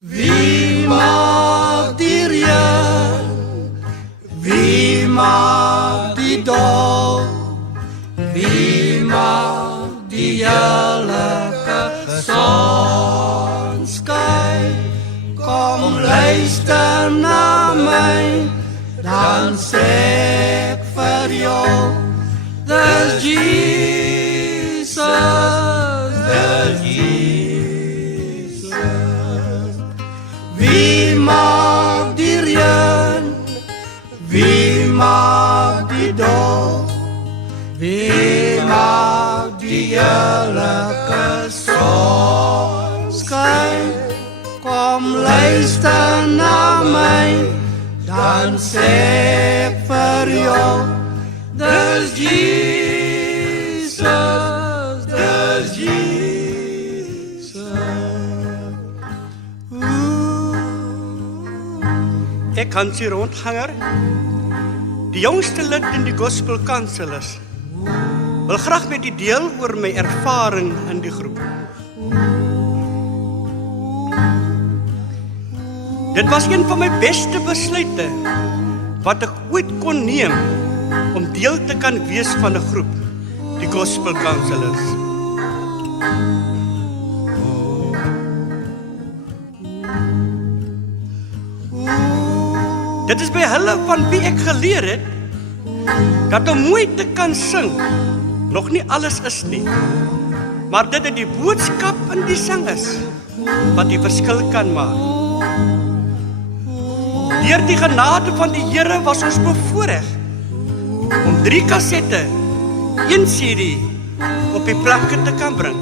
Wie mag die reën? Wie mag die dal? Wie mag die heerlijke sonskyn? Kom luister na my, dan sê ek vir jou, dis Jesus, dis Jesus. Wie mag die reën? Wie mag die dal? Wie mag die heerlijke sonskyn? Kom luister na my, dan sê ek vir jou, dis Jesus, dis Jesus. Ek Hansie Rondganger, die jongste lid in die Gospel Counselors, wil graag met u deel oor my ervaring in die groep. Dit was een van my beste besluite wat ek ooit kon neem om deel te kan wees van 'n groep, die Gospel Counselors. Dit is by hulle van wie ek geleer het dat om mooi te kan sing nog nie alles is nie, maar dit die boodskap in die sang is wat die verskil kan maak. Deur die genade van die Here was ons bevoorreg om 3 kassette, 1 CD op die planke te kan bring.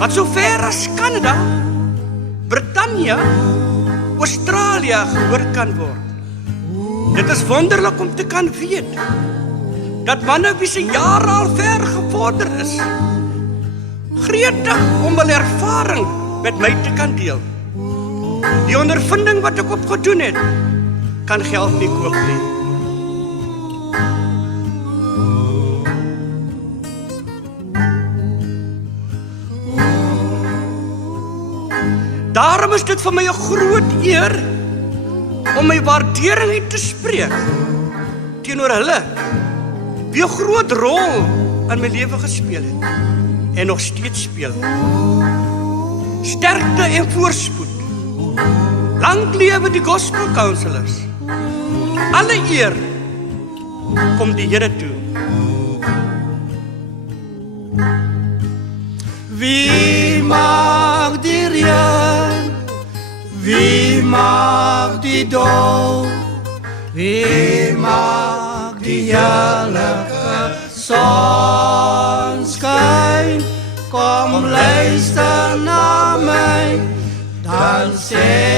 Wat so ver as Canada, Britannia, Australië gehoor kan word. Dit is wonderlik om te kan weet dat manne wie se jare al ver gevorder is, gretig om hulle ervaring met my te kan deel. Die ondervinding wat ek opgedoen het, kan geld nie koop nie. Daarom is dit vir my 'n groot eer om my waardering uit te spreek teenoor hulle wie 'n groot rol in my lewe gespeel het en nog steeds speel. Sterkte en voorspoed. Lang lewe die Gospel Counselors. Alle eer kom die Here toe. Wie mag die reën? Wie mag die dal? Wie mag die heerlijke sonskyn? Kom luister na my, dan sê